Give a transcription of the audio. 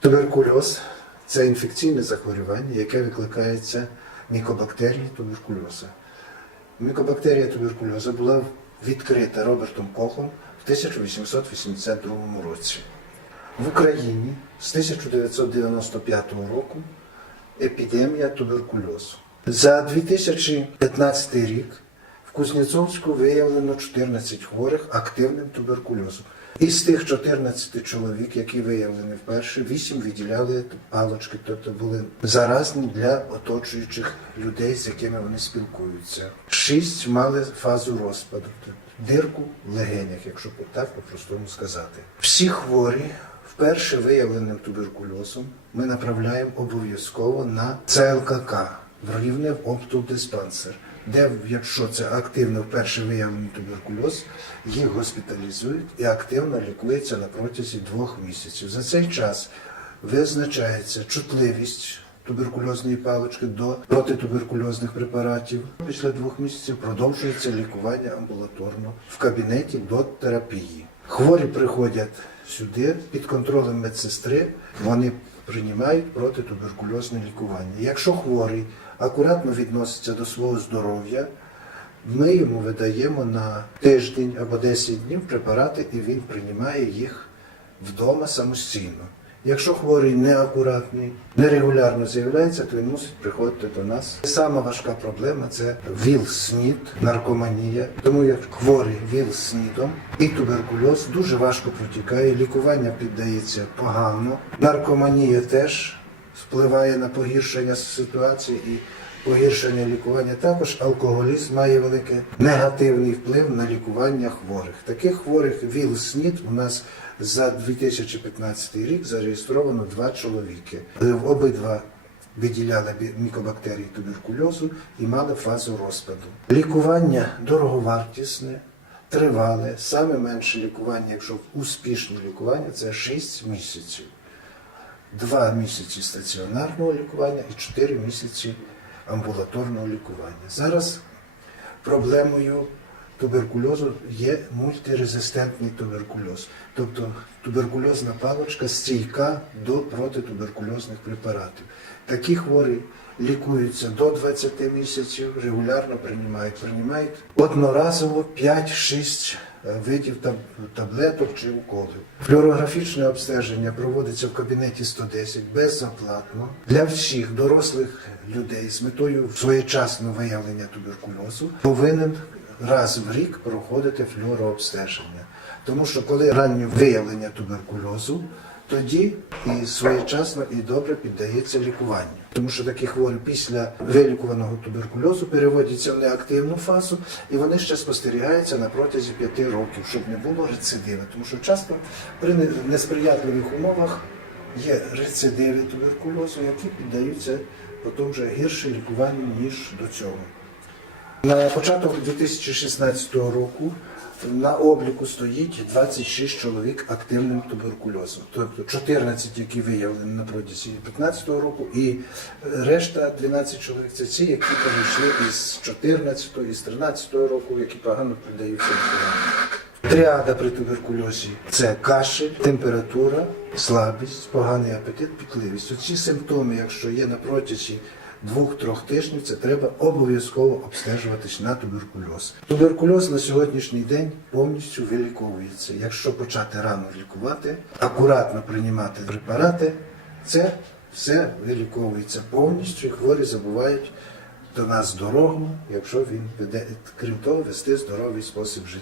Туберкульоз це інфекційне захворювання, яке викликається мікобактерією туберкульозу. Мікобактерія туберкульозу була відкрита Робертом Кохом в 1882 році. В Україні з 1995 року епідемія туберкульозу. За 2015 рік в Кузнєцовську виявлено 14 хворих активним туберкульозом. Із тих 14 чоловік, які виявлені вперше, 8 виділяли палочки, тобто були заразні для оточуючих людей, з якими вони спілкуються. Шість мали фазу розпаду, тобто дирку в легенях, якщо так по-простому сказати. Всі хворі вперше виявленим туберкульозом ми направляємо обов'язково на ЦЛКК в рівне оптодиспансер, де, якщо це активно вперше виявлений туберкульоз, їх госпіталізують і активно лікується на протязі двох місяців. За цей час визначається чутливість туберкульозної палички до протитуберкульозних препаратів. Після двох місяців продовжується лікування амбулаторно в кабінеті до терапії. Хворі приходять сюди під контролем медсестри, вони приймають протитуберкульозне лікування. Якщо хворий акуратно відноситься до свого здоров'я, ми йому видаємо на тиждень або 10 днів препарати, і він приймає їх вдома самостійно. Якщо хворий неакуратний, нерегулярно з'являється, то він мусить приходити до нас. Сама важка проблема це ВІЛ-СНІД, наркоманія. Тому як хворий ВІЛ-СНІДом і туберкульоз дуже важко протікає, лікування піддається погано. Наркоманія теж впливає на погіршення ситуації і погіршення лікування. Також алкоголізм має великий негативний вплив на лікування хворих. Таких хворих ВІЛ-СНІД у нас за 2015 рік зареєстровано два чоловіки. Е, Обидва виділяли мікобактерії туберкульозу і мали фазу розпаду. Лікування дороговартісне, тривале, саме менше лікування, якщо успішне лікування, це 6 місяців. Два місяці стаціонарного лікування і 4 місяці амбулаторного лікування. Зараз проблемою туберкульозу є мультирезистентний туберкульоз, тобто туберкульозна паличка стійка до протитуберкульозних препаратів. Такі хворі лікуються до 20 місяців, регулярно приймають, приймають одноразово 5-6 е, видів таблеток чи уколів. Флюорографічне обстеження проводиться в кабінеті 110 безоплатно для всіх дорослих людей з метою своєчасного виявлення туберкульозу повинен раз в рік проходити флюорообстеження. Тому що коли раннє виявлення туберкульозу, тоді і своєчасно і добре піддається лікуванню. Тому що такі хворі після вилікуваного туберкульозу переводяться в неактивну фазу, і вони ще спостерігаються на протязі п'яти років, щоб не було рецидиви. Тому що часто при несприятливих умовах є рецидиви туберкульозу, які піддаються потім вже гірше лікуванню, ніж до цього. На початок 2016 року на обліку стоїть 26 чоловік активним туберкульозом. Тобто 14, які виявлені на протязі 2015 року, і решта 12 чоловік це ці, які перейшли із 14, із 13 року, які погано піддаються. Тріада при туберкульозі це кашель, температура, слабість, поганий апетит, пітливість. Оці симптоми, якщо є на протязі двох-трьох тижнів, це треба обов'язково обстежуватись на туберкульоз. Туберкульоз на сьогоднішній день повністю виліковується. Якщо почати рано лікувати, акуратно приймати препарати, це все виліковується повністю, і хворі забувають до нас дорогу, якщо він веде, крім того, вести здоровий спосіб життя.